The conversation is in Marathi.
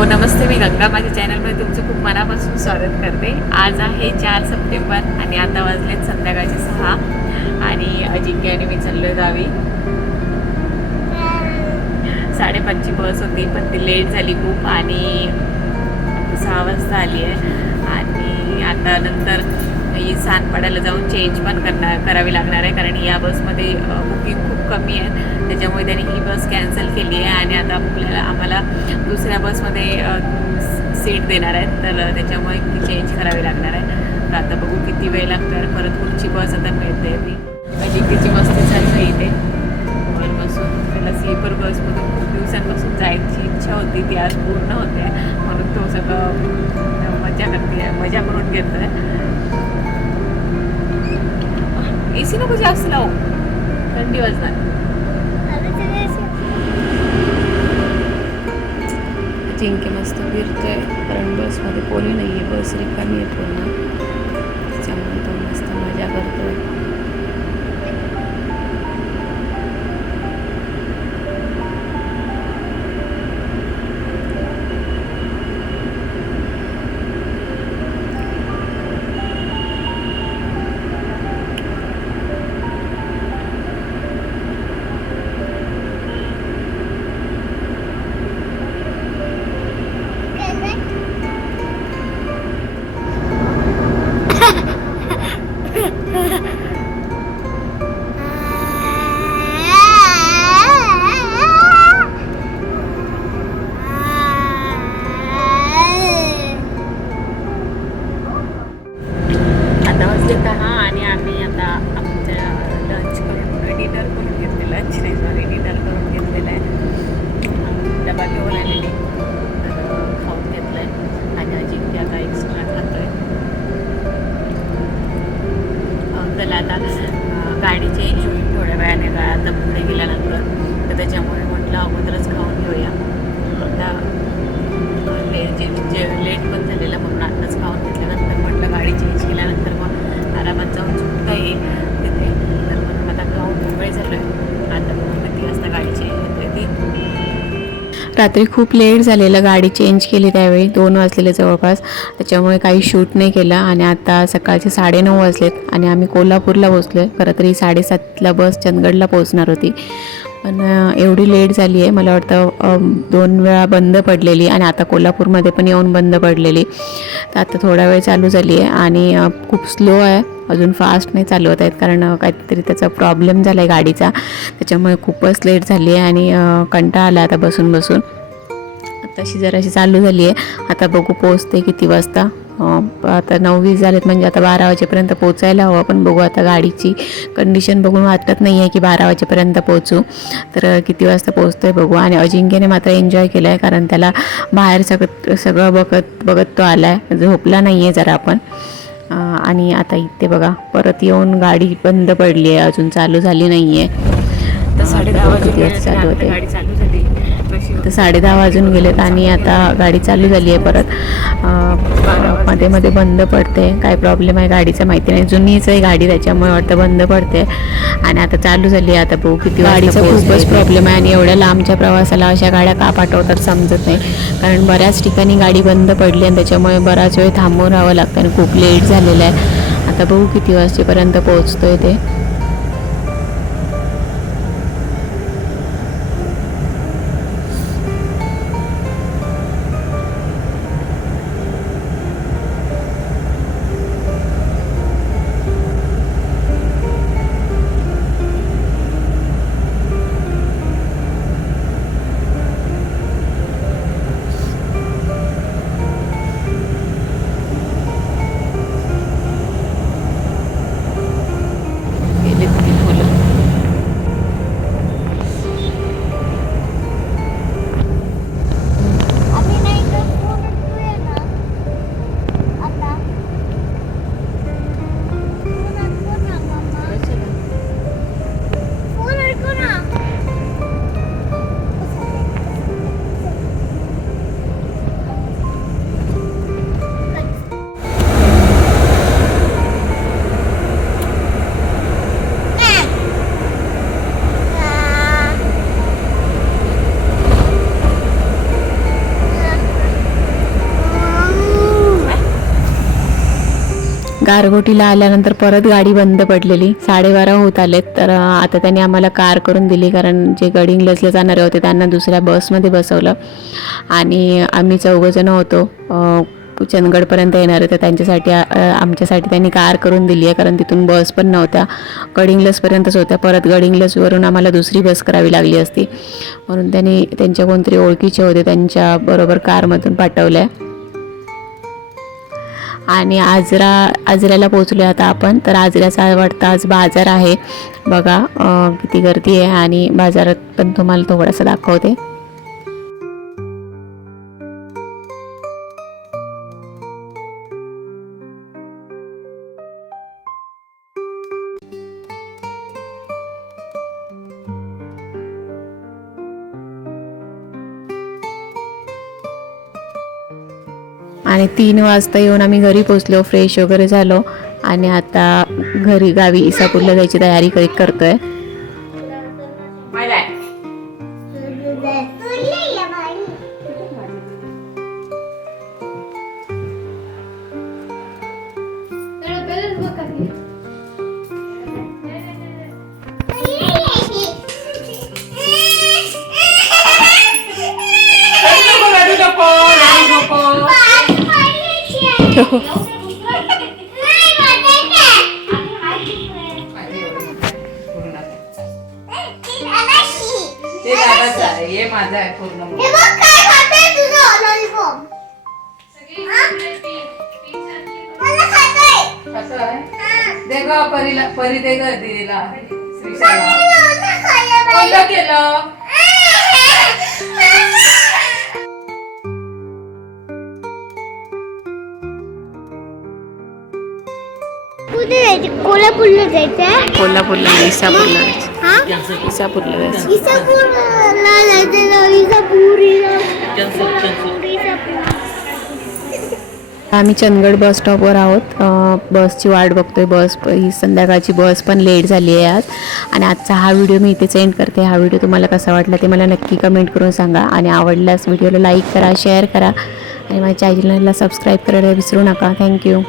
हो, नमस्ते मी गंगा. माझ्या चॅनलमध्ये तुमचं खूप मनापासून स्वागत करते. आज आहे चार सप्टेंबर आणि आता वाजलेत संध्याकाळचे सहा. आणि अजिंक्य आणि मी चाललोय गावी. साडेपाचची बस होती पण ती लेट झाली खूप आणि सहा वाजता आली आहे. आणि आता नंतर आम्ही सानपाड्याला जाऊन चेंज पण करणार करावी लागणार आहे. कारण या बसमध्ये बुकिंग खूप कमी आहे. त्याच्यामुळे त्यांनी ही बस कॅन्सल केली आहे आणि आता आपल्याला आम्हाला दुसऱ्या बसमध्ये सीट देणार आहेत. तर त्याच्यामुळे चेंज करावी लागणार आहे. तर आता बघू किती वेळ लागतो. ए सी नको जास्त लावू थंडी वाजणार जिंके मस्त फिरतोय कारण बसमध्ये कोणी नाही आहे बस रिकामी आहे पूर्ण आता वाजले दहा आणि आम्ही आता आमच्या लंच करून डिनर करून घेतलेलं लंच नाही सॉरी डिनर करून घेतलेलं आहे. डबा घेऊन आलेली. रात्री खूप लेट झालेलं गाडी चेंज केली त्यावेळी दोन वाजलेले जवळपास. त्याच्यामुळे काही शूट नाही केलं आणि आता सकाळचे साडेनऊ वाजलेत आणि आम्ही कोल्हापूरला पोचलो आहे खरं तरी साडेसातला बस चंदगडला पोचणार होती. पण एवढी लेट झाली आहे मला वाटतं दोन वेळा बंद पडलेली आणि आता कोल्हापूरमध्ये पण येऊन बंद पडलेली. तर आता थोडा वेळ चालू झाली आहे आणि खूप स्लो आहे. अजून फास्ट नाही चालवत आहेत कारण काहीतरी त्याचा प्रॉब्लेम झाला आहे गाडीचा. त्याच्यामुळे खूपच लेट झाली आहे आणि कंटाळा आला आता बसून बसून. तशी जराशी चालू झाली आहे आता बघू पोचते किती वाजता. आता नऊ वीस झालेत म्हणजे आता बारा वाजेपर्यंत पोचायला हवं. पण बघू आता गाडीची कंडिशन बघून वाटत नाही आहे की बारा वाजेपर्यंत पोचू तर किती वाजता पोचतोय बघू. आणि अजिंक्यने मात्र एन्जॉय केलं आहे कारण त्याला बाहेर सगळं सगळं बघत बघत तो आला आहे झोपला नाही आहे जरा आपण. आणि आता इथे बघा परत येऊन गाडी बंद पडली आहे अजून चालू झाली नाही आहे तर साडे दहा चालू होते. गाडी चालू आता साडे दहा वाजून गेलेत आणि आता गाडी चालू झाली आहे परत. मध्ये मध्ये बंद पडते. काय प्रॉब्लेम आहे गाडीचा माहिती नाही. जुनीच आहे गाडी त्याच्यामुळे वाटतं बंद पडते. आणि आता चालू झाली आहे. आता बघू किती गाडीचा खूपच प्रॉब्लेम आहे आणि एवढ्या लांबच्या प्रवासाला अशा गाड्या का पाठवतात समजत नाही. कारण बऱ्याच ठिकाणी गाडी बंद पडली आणि त्याच्यामुळे बराच वेळ थांबून राहावं लागतं आणि खूप लेट झालेलं आहे. आता बघू किती वाजेपर्यंत पोहोचतोय ते. गारगोटीला आल्यानंतर परत गाडी बंद पडलेली. साडेबारा होत आलेत. तर आता त्यांनी आम्हाला कार करून दिली. कारण जे गडिंग्लजला जाणारे होते त्यांना दुसऱ्या बसमध्ये बसवलं. आणि आम्ही चौघजण होतो. चंदगडपर्यंत येणार. आहे तर त्यांच्यासाठी आमच्यासाठी त्यांनी कार करून दिली आहे. कारण तिथून बस पण नव्हत्या. गडिंग्लजपर्यंतच होत्या. परत गडिंग्लजवरून आम्हाला दुसरी बस करावी लागली असती. म्हणून त्यांनी त्यांच्या कोणतरी ओळखीचे होते. त्यांच्या बरोबर कारमधून पाठवल्या. आणि आजरा आजऱ्याला पोचलो आता आपण. तर आजऱ्याचा वाटतं आज बाजार आहे. बघा किती गर्दी आहे आणि बाजारात पण तुम्हाला थोडासा दाखवते. आणि तीन वाजता येऊन आम्ही घरी पोचलो फ्रेश वगैरे झालो. आणि आता घरी गावी इसापूरला जायची तयारी करीत करतोय. आहे हे माझं आहे पूर्ण परीला परी दे ग दीदीला. केलं? कोल्हापूरला जायचंय? कोल्हापूरला इसापूरला. जायचं. हा? इसापूरला जायचं. इसापूरला. जायचं इसापूर आम्ही चंदगड बस स्टॉपवर आहोत. बसची वाट बघतोय. बस ही संध्याकाळची बस पण लेट झाली आहे आज. आणि आजचा हा व्हिडिओ मी इथेच एंड करते. हा व्हिडिओ तुम्हाला कसा वाटला ते मला नक्की कमेंट करून सांगा. आणि आवडल्यास व्हिडिओला लाईक करा शेअर करा. आणि माझ्या चॅनलला सबस्क्राईब करायला विसरू नका. थँक्यू